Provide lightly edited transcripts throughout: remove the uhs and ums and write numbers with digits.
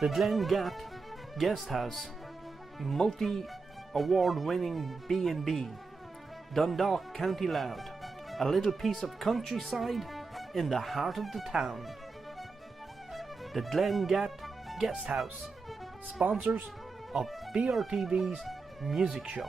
The Glen Gap Guest House, multi-award winning B&B, Dundalk, County Louth, a little piece of countryside in the heart of the town. The Glen Gap Guest House, sponsors of BRTV's music show.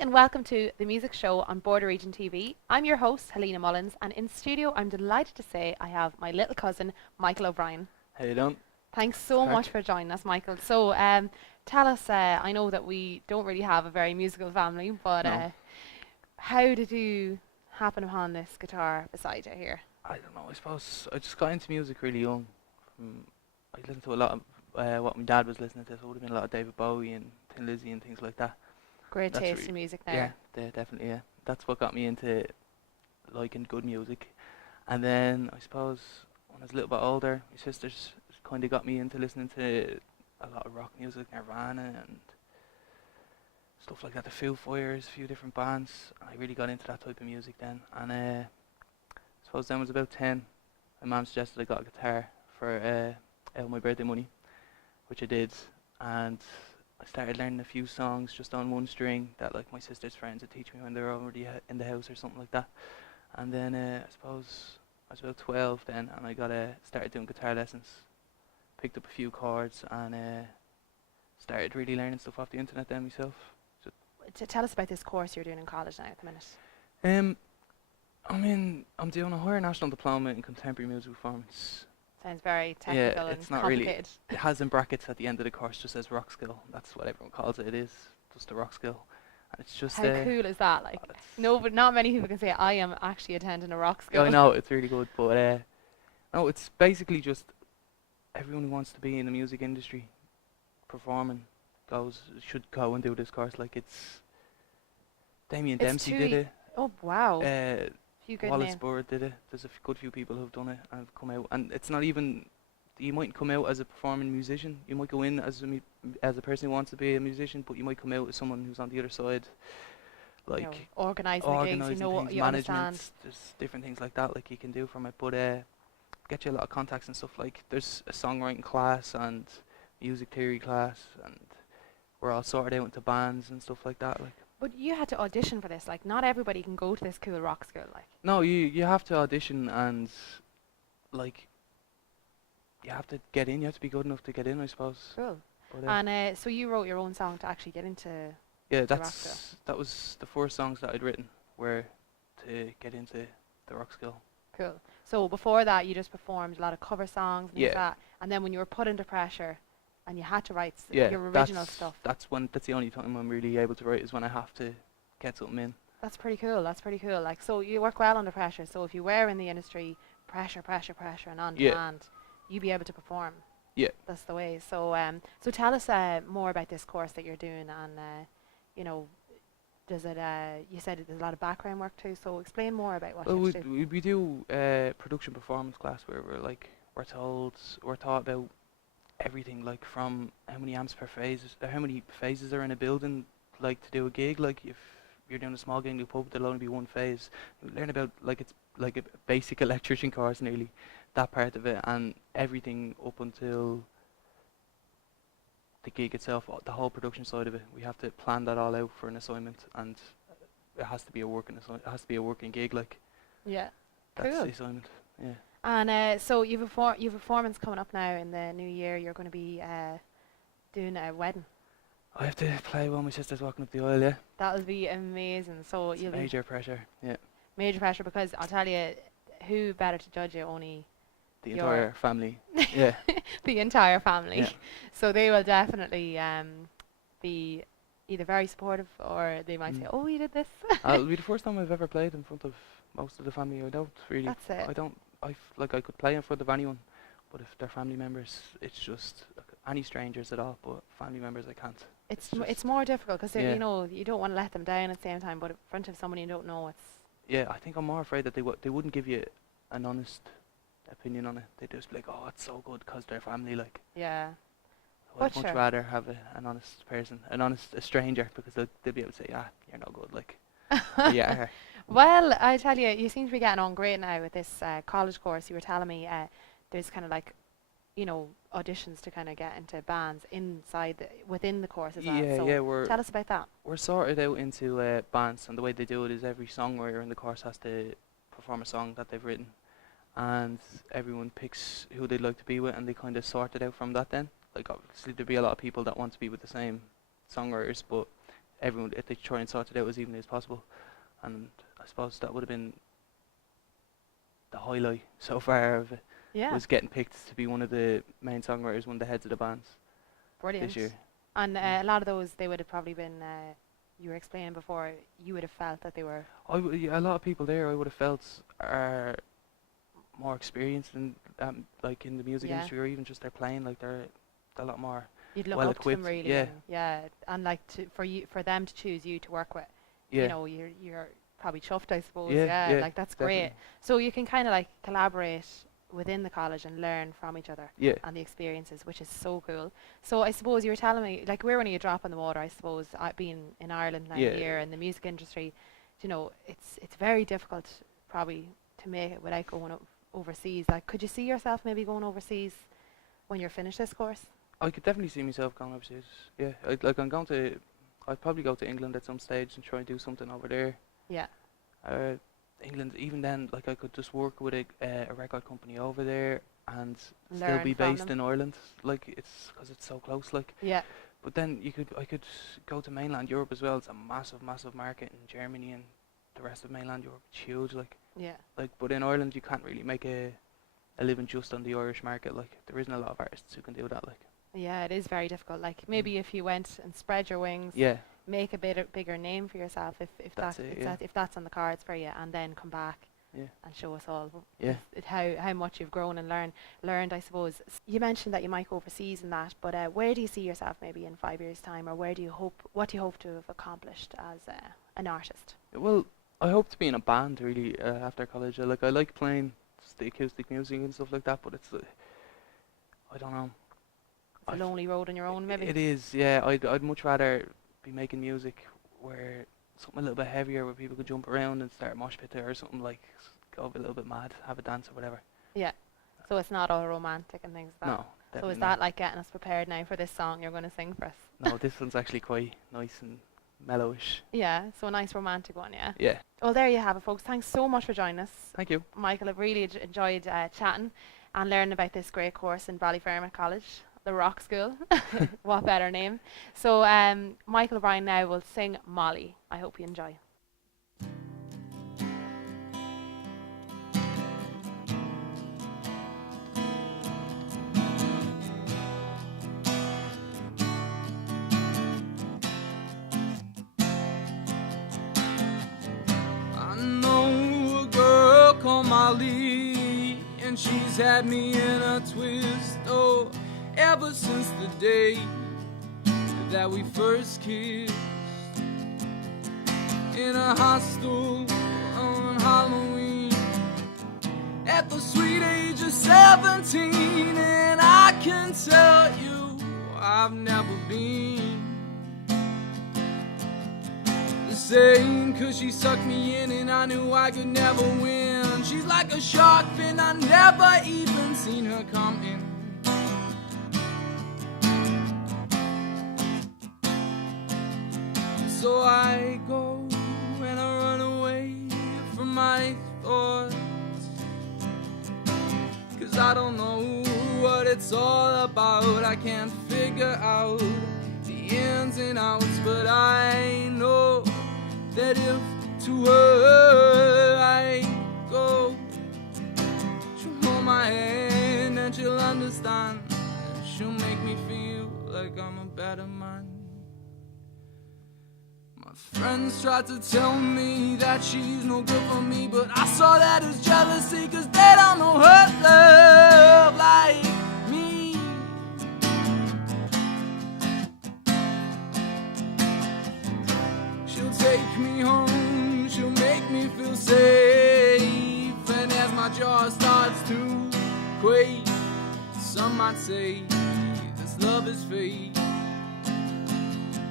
And welcome to the music show on Border Region TV. I'm your host, Helena Mullins, and in studio I'm delighted to say I have my little cousin, Michael O'Brien. How you doing? Thanks so much for joining us, Michael. So tell us, I know that we don't really have a very musical family, but how did you happen upon this guitar beside you here? I don't know, I suppose I just got into music really young. I listened to a lot of what my dad was listening to, so it would have been a lot of David Bowie and Tin Lizzy and things like that. Great taste in music there. Yeah, definitely, yeah. That's what got me into liking good music. And then I suppose when I was a little bit older, my sisters kind of got me into listening to a lot of rock music, Nirvana and stuff like that, the Foo Fighters, a few different bands. I really got into that type of music then. And I suppose then I was about 10. My mum suggested I got a guitar for out of my birthday money, which I did. And I started learning a few songs just on one string that like my sister's friends would teach me when they were already in the house or something like that. And then I suppose I was about 12 then, and I started doing guitar lessons. Picked up a few chords and started really learning stuff off the internet then myself. So tell us about this course you're doing in college now at the minute. I'm doing a higher national diploma in contemporary music performance. Sounds very technical and it's not complicated. Really. It has in brackets at the end of the course just says rock skill. That's what everyone calls it. It is just a rock skill. And it's just how cool is that? Like, no, but not many people can say I am actually attending a rock skill. I know it's really good, but no, it's basically just everyone who wants to be in the music industry, performing, should go and do this course. Like it's Damien Dempsey did it. Oh wow. Wallace Burr did it. There's a good few people who've done it and have come out. And it's not even, you might come out as a performing musician. You might go in as a person who wants to be a musician, but you might come out as someone who's on the other side, like organising the gigs, things, you management. understand. There's different things like that, like you can do from it. But get you a lot of contacts and stuff. Like there's a songwriting class and music theory class, and we're all sorted out into bands and stuff like that. Like. But you had to audition for this. Like, not everybody can go to this cool rock school. Like. No, you have to audition and, like, you have to get in. You have to be good enough to get in, I suppose. Cool. And so you wrote your own song to actually get into. Yeah, that was the 4 songs that I'd written were to get into the rock school. Cool. So before that, you just performed a lot of cover songs and things like that. And then when you were put under pressure, and you had to write your original stuff. That's the only time I'm really able to write is when I have to get something in. That's pretty cool. Like, so you work well under pressure. So if you were in the industry, pressure, and on demand, you'd be able to perform. Yeah. That's the way. So so tell us more about this course that you're doing, and does it? You said there's a lot of background work too. So explain more about what you do. We do production performance class where we're taught about everything, like from how many amps per phase, how many phases are in a building, like to do a gig. Like if you're doing a small gig in a pub, there'll only be one phase. You learn about it's like a basic electrician course, nearly that part of it, and everything up until the gig itself, the whole production side of it. We have to plan that all out for an assignment, and it has to be a working gig. Like yeah, that's cool. the assignment. Yeah. And so you've a performance coming up now in the new year. You're going to be doing a wedding. I have to play while my sister's walking up the aisle. Yeah. That'll be amazing. So it's major pressure. Yeah. Major pressure, because I'll tell you, who better to judge you? Only the entire family. Yeah. The entire family. Yeah. So they will definitely be either very supportive, or they might say, "Oh, you did this." It'll be the first time I've ever played in front of most of the family. I don't really. That's it. I could play in front of anyone, but if they're family members, it's just any strangers at all. But family members, I can't. It's more difficult because you don't want to let them down at the same time. But in front of someone you don't know, yeah, I think I'm more afraid that they wouldn't give you an honest opinion on it. They'd just be like, oh, it's so good because they're family, like. Yeah. So I'd But much sure. rather have an honest person, a stranger, because they'll be able to say, ah, you're no good, like. Yeah. Well, I tell you, you seem to be getting on great now with this college course. You were telling me there's kind of like, you know, auditions to kind of get into bands within the course as well. Yeah, So yeah, tell us about that. we're sorted out into bands, and the way they do it is every songwriter in the course has to perform a song that they've written, and everyone picks who they'd like to be with, and they kind of sort it out from that then. Like, obviously there'd be a lot of people that want to be with the same songwriters, but everyone, if they try and sort it out as evenly as possible, and I suppose that would have been the highlight so far of it, Yeah. was getting picked to be one of the main songwriters, one of the heads of the bands Brilliant. this year. And a lot of those, they would have probably been, you were explaining before, you would have felt that they were... Yeah, a lot of people there I would have felt are more experienced in like in the music Yeah. industry, or even just their playing, like they're a lot more You'd look well up to them equipped, really. yeah. Yeah. And like for them to choose you to work with, yeah. you know, you're probably chuffed, I suppose. Yeah, yeah, like that's definitely. great. So you can kind of like collaborate within the college and learn from each other Yeah. and the experiences, which is so cool. So I suppose you were telling me, like, we're only a drop in the water, I suppose, being in Ireland now Yeah. here in the music industry. You know, it's very difficult probably to make it without going overseas. Like, could you see yourself maybe going overseas when you're finished this course? I could definitely see myself going overseas. Yeah, I'd probably go to England at some stage and try and do something over there. Yeah. England, even then, like I could just work with a record company over there and still Learn be from based them. in Ireland. Like, it's because it's so close. Like, Yeah. but then I could go to mainland Europe as well. It's a massive, massive market in Germany, and the rest of mainland Europe. It's huge. Like, Yeah. but in Ireland you can't really make a living just on the Irish market. Like, there isn't a lot of artists who can do that. Like, Yeah, it is very difficult. Like, maybe if you went and spread your wings, yeah, make a bigger name for yourself, if That's it, yeah. if that's on the cards for you, and then come back yeah, and show us all yeah. how much you've grown and learned, I suppose. You mentioned that you might go overseas and that, but where do you see yourself maybe in 5 years' time, or what do you hope to have accomplished as an artist? Well, I hope to be in a band really after college. I like playing just the acoustic music and stuff like that, but it's I don't know. It's a lonely road on your own, maybe. It is, yeah. I'd much rather be making music where something a little bit heavier, where people could jump around and start a mosh pit or something, like go a little bit mad, have a dance or whatever. Yeah. So it's not all romantic and things like that. No, So definitely is not. that like getting us prepared now for this song you're going to sing for us? No, this one's actually quite nice and mellowish. Yeah, so a nice romantic one, yeah. Yeah. Well, there you have it, folks. Thanks so much for joining us. Thank you. Michael, I've really enjoyed chatting and learning about this great course in Ballyfermot College, the Rock School. What better name? So Michael O'Brien now will sing Molly. I hope you enjoy. I know a girl called Molly, and she's had me in a twist, oh, ever since the day that we first kissed in a hostel on Halloween at the sweet age of 17. And I can tell you I've never been the same, 'cause she sucked me in and I knew I could never win. She's like a shark fin, I never even seen her coming. So I go and I run away from my thoughts, 'cause I don't know what it's all about. I can't figure out the ins and outs, but I know that if to her I go, she'll hold my hand and she'll understand. She'll make me feel like I'm a better man. My friends tried to tell me that she's no good for me, but I saw that as jealousy, 'cause they don't know her love like me. She'll take me home, she'll make me feel safe. Some might say this love is fate.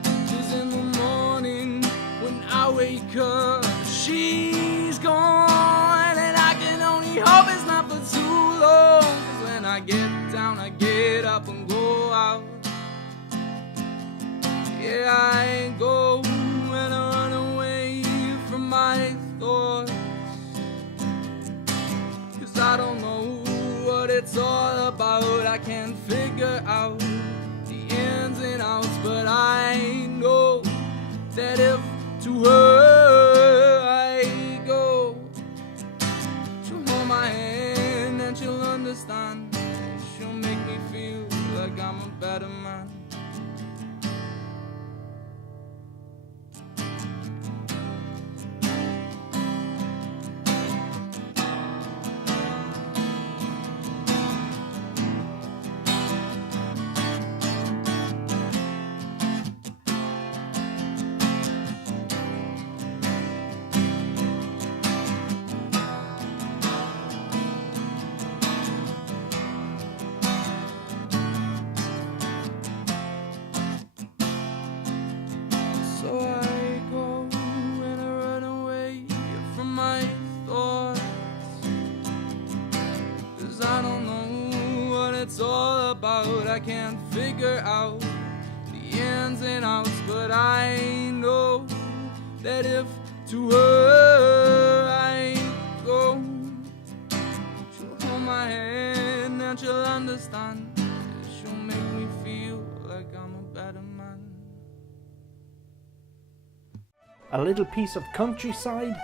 'Cause in the morning when I wake up, she's gone, and I can only hope it's not for too long. 'Cause when I get down, I get up and go out. Yeah, I go and I run away from my thoughts. 'Cause I don't know what it's all about. I can't figure out the ins and outs, but I know that if to her I go, she'll hold my hand and she'll understand. She'll make me feel like I'm a better man. So I go and I run away from my thoughts. 'Cause I don't know what it's all about. I can't figure out the ins and outs, but I know that if to her I go, she'll hold my hand and she'll understand. She'll make me feel like I'm a better man. A little piece of countryside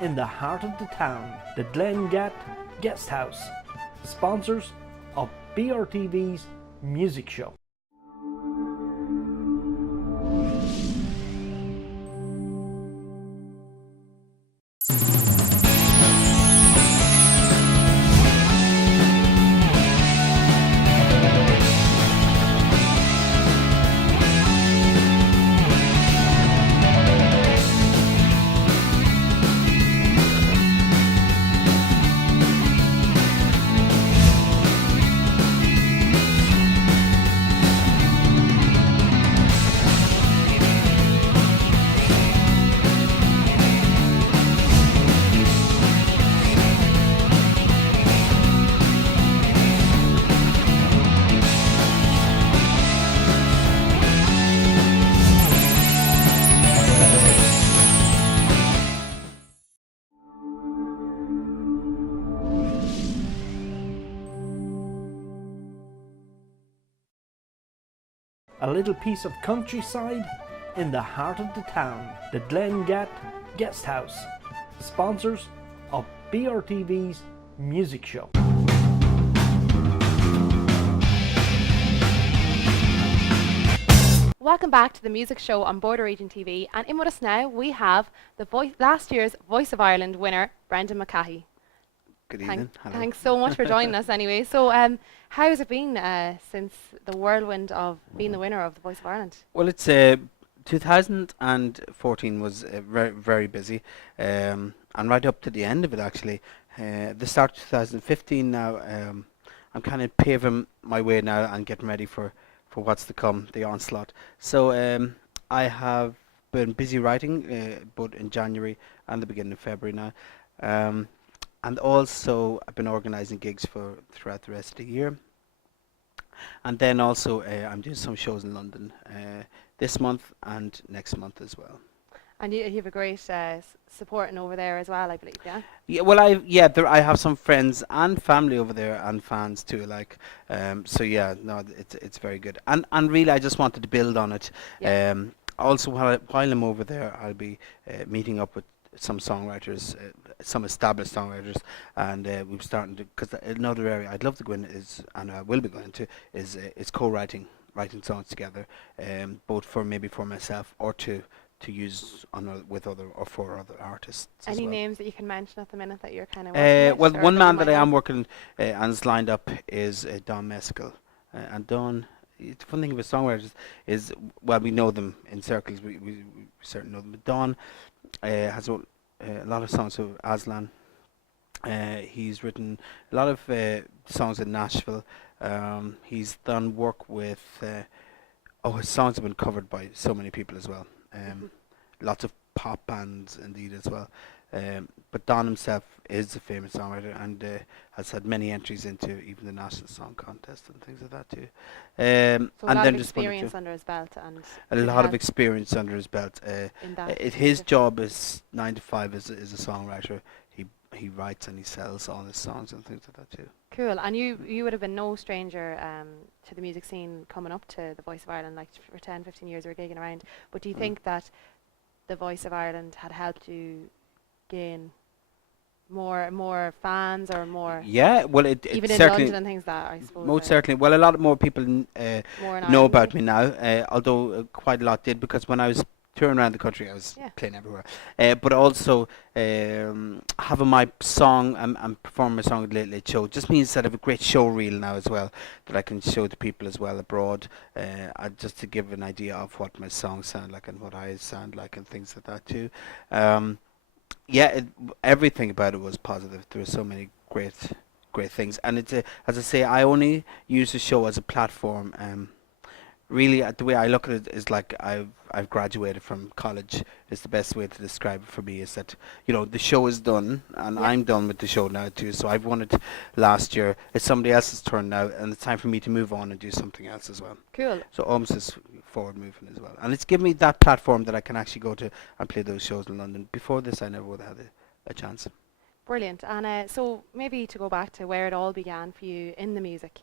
in the heart of the town. The Glengat Guest House, sponsors of BRTV's music show. A little piece of countryside in the heart of the town. The Glengat Guest House, sponsors of BRTV's music show. Welcome back to the music show on Border Region TV, and in with us now we have the last year's Voice of Ireland winner, Brendan McCahey. Good evening. Hello. Thanks so much for joining us anyway. So how has it been since the whirlwind of being the winner of the Voice of Ireland? Well, it's 2014 was very, very busy, and right up to the end of it actually. The start of 2015 now, I'm kind of paving my way now and getting ready for what's to come, the onslaught. So I have been busy writing, both in January and the beginning of February now. And also I've been organising gigs throughout the rest of the year. And then also I'm doing some shows in London this month and next month as well. And you have a great supporting over there as well, I believe, yeah? Yeah, well, I have some friends and family over there and fans too, like, so yeah, no, it's very good. And really I just wanted to build on it. Yeah. Also while I'm over there, I'll be meeting up with some songwriters, some established songwriters, and we're starting to, because another area I'd love to go in is, and I will be going to, is co-writing, writing songs together, both for myself or to use with other or for other artists. Any well. names that you can mention at the minute that you're kind of working well, with, one man that I am working and is lined up is Don Mescal, and Don. The fun thing about songwriters is, well, we know them in circles. We certainly know them. But Don has a lot of songs of Aslan, He's written a lot of songs in Nashville. He's done work with. His songs have been covered by so many people as well. Mhm. Lots of pop bands indeed as well. But Don himself is a famous songwriter and has had many entries into even the National Song Contest and things like that too. So a And lot then of just wanted experience to under his belt, and a could lot of help experience under his belt. in that. His job is 9 to 5 as a songwriter. He writes and he sells all his songs and things like that too. Cool. And you would have been no stranger to the music scene coming up to the Voice of Ireland, like for 10, 15 years you were gigging around. But do you think that the Voice of Ireland had helped you gain more fans or more, Yeah, well, it even in certainly London and things that I suppose most are certainly. Well, a lot more people more in know Ireland? about me now, although quite a lot did because when I was touring around the country, I was Yeah. playing everywhere. But also having my song and performing my song at Late Late Show just means that I have a great show reel now as well that I can show to people as well abroad, just to give an idea of what my songs sound like and what I sound like and things like that too. Everything about it was positive. There were so many great things, and it's as I say, I only use the show as a platform. Really, the way I look at it is like I've graduated from college. Is the best way to describe it for me. Is that the show is done, and Yeah. I'm done with the show now too. So I've won it last year. It's somebody else's turn now, and it's time for me to move on and do something else as well. Cool. So almost is forward moving as well, and it's given me that platform that I can actually go to and play those shows in London. Before this, I never would have had a chance. Brilliant. And so maybe to go back to where it all began for you in the music.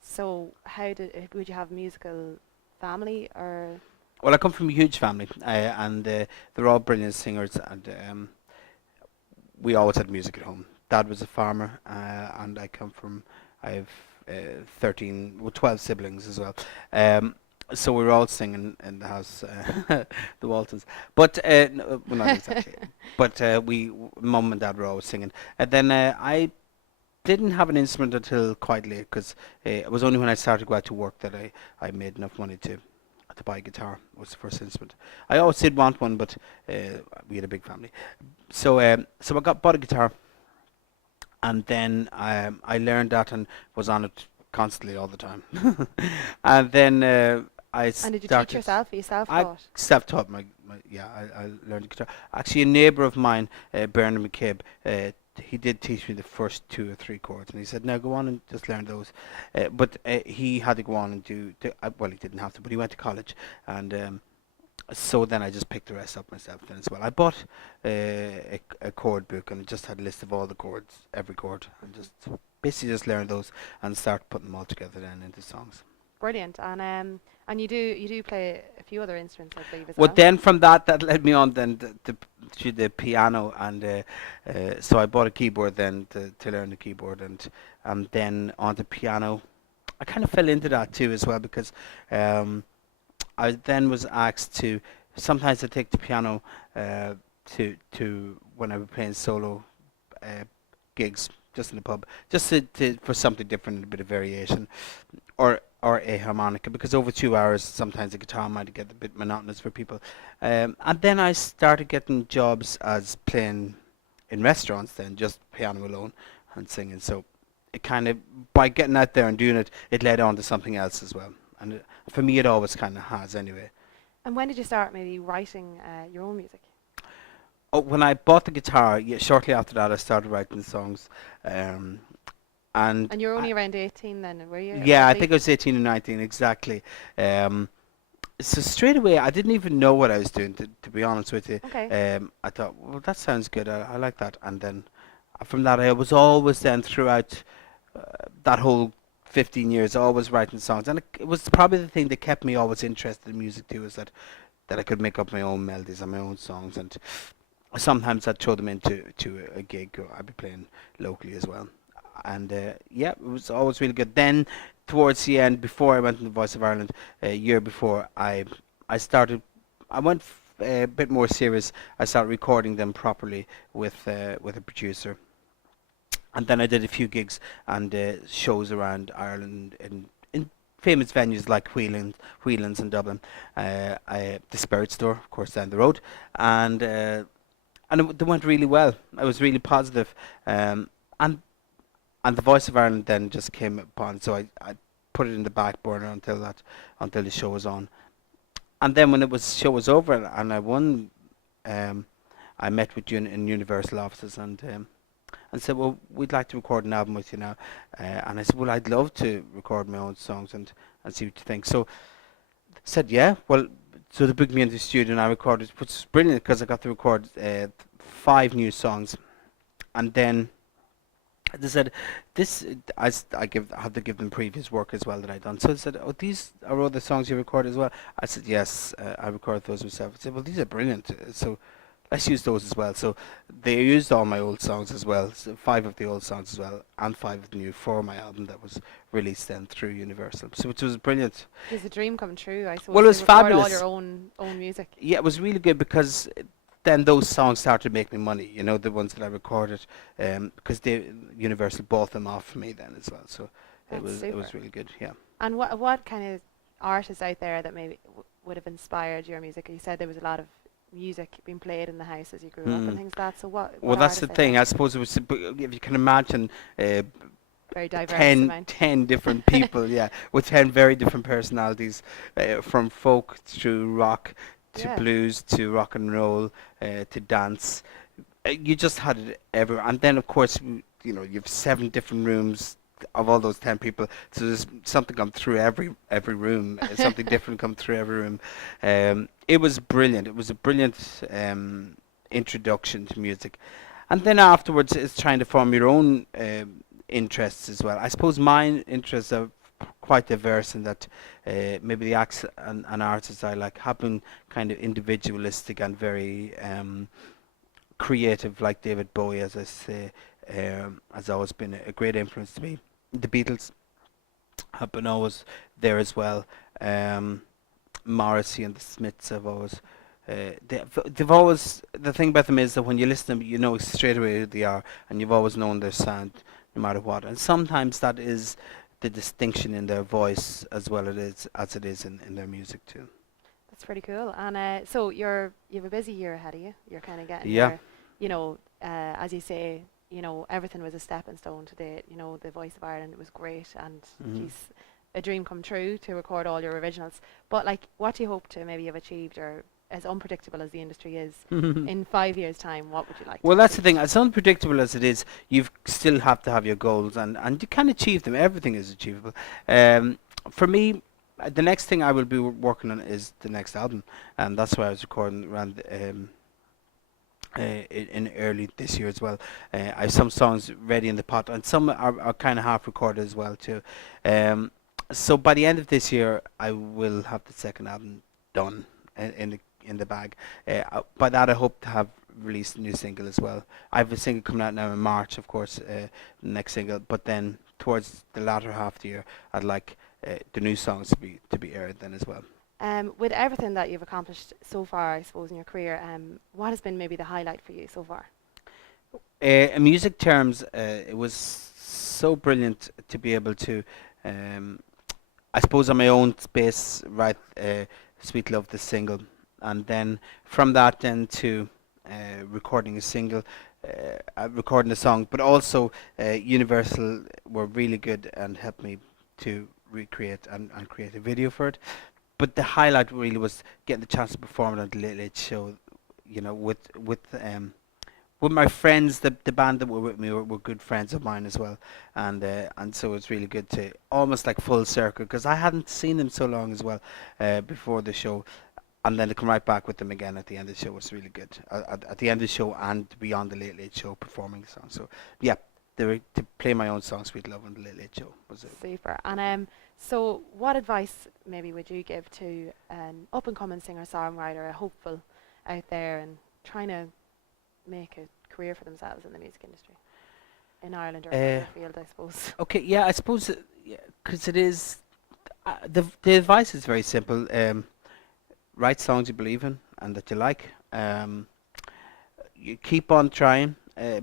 So how would you have a musical family or? Well, I come from a huge family, and they're all brilliant singers, and we always had music at home. Dad was a farmer, and I have 12 siblings as well. So we were all singing in the house, the Waltons. But, well, not exactly. But Mum and Dad were always singing. And then I didn't have an instrument until quite late, because it was only when I started to go out to work that I made enough money to buy a guitar. Was the first instrument. I always did want one, but we had a big family. So I bought a guitar, and then I learned that and was on it constantly all the time. And then I started. And did you teach yourself? You I self-taught? self-taught I learned the guitar. Actually, a neighbour of mine, Bernard McCahey, he did teach me the first 2 or 3 chords, and he said, "Now go on and just learn those." But he had to go on and well, he didn't have to, but he went to college, and so then I just picked the rest up myself then as well. I bought a chord book, and it just had a list of all the chords, every chord, and just basically just learned those and start putting them all together then into songs. Brilliant. And you do play a few other instruments, I believe, as Well, well. then from that led me on then to the piano, and so I bought a keyboard then to learn the keyboard, and then on the piano. I kind of fell into that too as well, because I then was asked to, sometimes I take the piano to when I was playing solo gigs just in the pub, just for something different, a bit of variation, or a harmonica, because over 2 hours sometimes the guitar might get a bit monotonous for people. And then I started getting jobs as playing in restaurants then, just piano alone and singing. So it kind of, by getting out there and doing it, it led on to something else as well. And for me it always kind of has anyway. And when did you start maybe writing your own music? Oh, when I bought the guitar, shortly after that I started writing songs. And And you were only around 18 then, were you? yeah, I roughly? think I was 18 or 19, exactly. So straight away, I didn't even know what I was doing, to be honest with you. Okay. I thought, well, that sounds good. I like that. And then from that, I was always then throughout that whole 15 years, always writing songs. And it was probably the thing that kept me always interested in music too, is that I could make up my own melodies and my own songs. And sometimes I'd throw them into a gig, or I'd be playing locally as well. And yeah, it was always really good. Then towards the end, before I went to the Voice of Ireland, a year before, I went a bit more serious. I started recording them properly with a producer, and then I did a few gigs and shows around Ireland in famous venues like Whelan's in Dublin, the Spirit Store, of course, down the road, and and they went really well. It was really positive, and the Voice of Ireland then just came upon. So I put it in the back burner until the show was on, and then when show was over and I won, I met with in Universal offices and said, well, we'd like to record an album with you now, and I said, well, I'd love to record my own songs and see what you think. So said, yeah, well. So they booked me into the studio and I recorded, which was brilliant because I got to record 5 new songs, and then they said, "This I have to give them previous work as well that I'd done." So they said, "Oh, these are all the songs you recorded as well." I said, "Yes, I recorded those myself." I said, "Well, these are brilliant, so let's use those as well." So they used all my old songs as well, so 5 of the old songs as well, and 5 of the new for my album that was released then through Universal. So which was brilliant. It was a dream come true, I suppose. Well, it was to record fabulous. all your own music. Yeah, it was really good because then those songs started making money. You know, the ones that I recorded, because Universal bought them off me then as well. So it was super. really good. Yeah. And what kind of artists out there that maybe would have inspired your music? You said there was a lot of music being played in the house as you grew up and things like that. So what Well, that's the artists out thing. there? I suppose it was if you can imagine. Very diverse 10 amount. different people, yeah, with 10 very different personalities, from folk through rock to Yeah. blues to rock and roll to dance. You just had it everywhere. And then, of course, you know, you have 7 different rooms of all those 10 people. So there's something come through every room, something different come through every room. It was brilliant. It was a brilliant introduction to music. And then afterwards, it's trying to form your own interests as well. I suppose my interests are quite diverse in that maybe the acts and artists I like have been kind of individualistic and very creative, like David Bowie, as I say, has always been a great influence to me. The Beatles have been always there as well. Morrissey and the Smiths have always they've always, the thing about them is that when you listen to them, you know straight away who they are, and you've always known their sound no matter what. And sometimes that is the distinction in their voice as well as it is in their music too. That's pretty cool. And so you have a busy year ahead of you. You're kind of getting Yeah. your, you know, as you say, you know, everything was a stepping stone today. You know, the Voice of Ireland was great, and geez, a dream come true to record all your originals. But like, what do you hope to maybe have achieved, or as unpredictable as the industry is, in 5 years' time, what would you like? Well, to that's the achieve? thing. As unpredictable as it is, you still have to have your goals, and you can achieve them. Everything is achievable. For me, the next thing I will be working on is the next album, and that's why I was recording around in early this year as well. I have some songs ready in the pot, and some are kind of half recorded as well too. So by the end of this year, I will have the second album done in the bag. By that, I hope to have released a new single as well. I have a single coming out now in March, of course, the next single. But then towards the latter half of the year, I'd like the new songs to be aired then as well. With everything that you've accomplished so far, I suppose, in your career, what has been maybe the highlight for you so far? In music terms, it was so brilliant to be able to, I suppose, on my own space, write Sweet Love, the single. And then from that then to recording a single, recording a song. But also Universal were really good and helped me to recreate and create a video for it. But the highlight really was getting the chance to perform it on the Late Late Show, you know, with my friends. The band that were with me were good friends of mine as well, and so it's really good to almost like full circle, because I hadn't seen them so long as well before the show, and then to come right back with them again at the end of the show was really good. At the end of the show and beyond the Late Late Show, performing the song. So yeah, to play my own song, Sweet Love, on the Late Late Show was it. Super. And so what advice maybe would you give to an up-and-coming singer-songwriter, a hopeful out there and trying to make a career for themselves in the music industry in Ireland or in the field, I suppose? Okay, yeah, I suppose, because it is, the advice is very simple. Write songs you believe in and that you like. You keep on trying.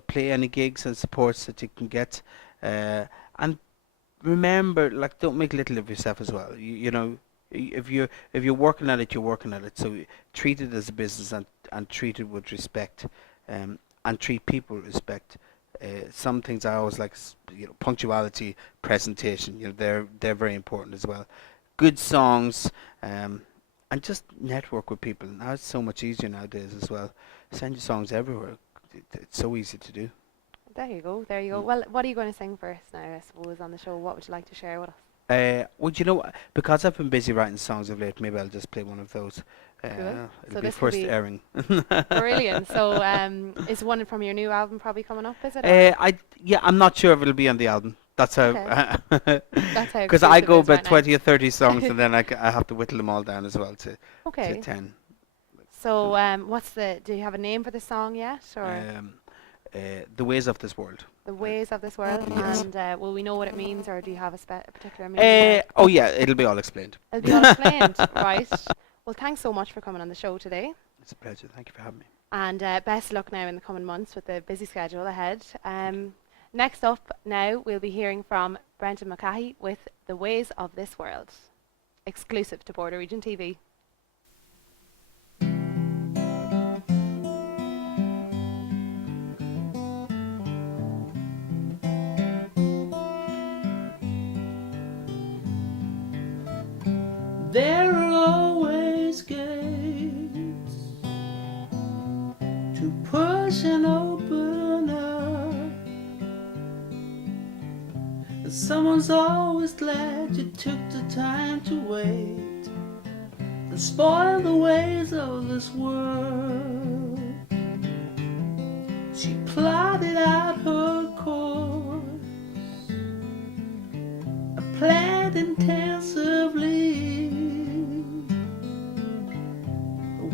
Play any gigs and supports that you can get, and remember, like, don't make little of yourself as well. You know, if you're working at it, you're working at it. So treat it as a business and treat it with respect. and treat people with respect. Some things I always like, punctuality, presentation. They're very important as well. Good songs, and just network with people. Now it's so much easier nowadays as well. Send your songs everywhere. It's so easy to do. There you go. There you go. Well, what are you going to sing for us now, I suppose, on the show? What would you like to share with us? Well, because I've been busy writing songs of late, maybe I'll just play one of those. Cool. It'll So be this will first be airing. Brilliant. So, is one from your new album probably coming up? Is it? I'm not sure if it'll be on the album. That's how. That's how. Because I exclusive go it is about right now. 20 or 30 songs, and then I have to whittle them all down as well to Okay. 10. So, do you have a name for the song yet, or The Ways of This World. The Ways of This World? Yes. And will we know what it means, or do you have a particular meaning? Oh yeah, it'll be all explained. It'll be all explained, right? Well, thanks so much for coming on the show today. It's a pleasure. Thank you for having me. And best luck now in the coming months with the busy schedule ahead. Next up now, we'll be hearing from Brendan McCahey with The Ways of This World, exclusive to Border Region TV. There are always gates to push and open up, and someone's always glad you took the time to wait and spoil the ways of this world. She plotted out her course, planned intensively.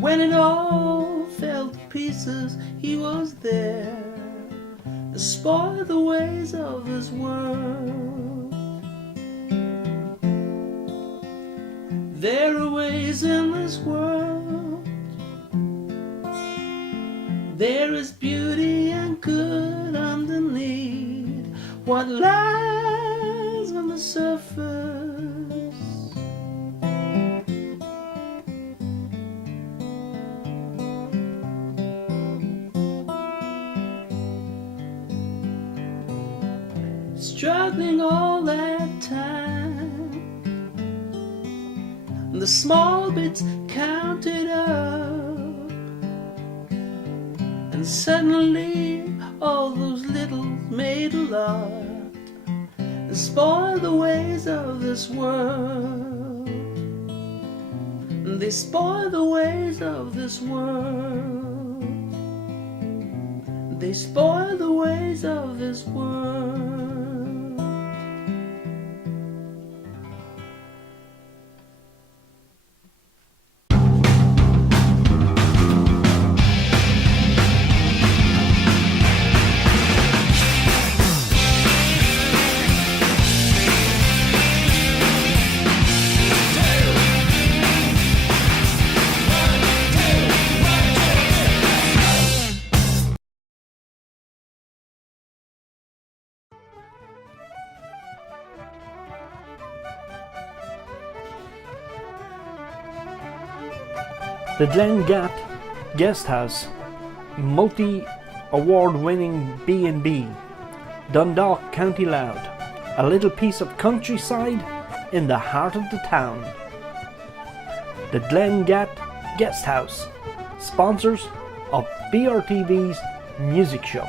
When it all fell to pieces, he was there to spoil the ways of this world. There are ways in this world. There is beauty and good underneath what lies on the surface. Struggling all that time, the small bits counted up, and suddenly all those little made a lot and spoil the ways of this world. They spoil the ways of this world. They spoil the ways of this world. The Glen Gap Guest House, multi-award-winning B&B, Dundalk, County Louth, a little piece of countryside in the heart of the town. The Glen Gap Guest House, sponsors of BRTV's music show.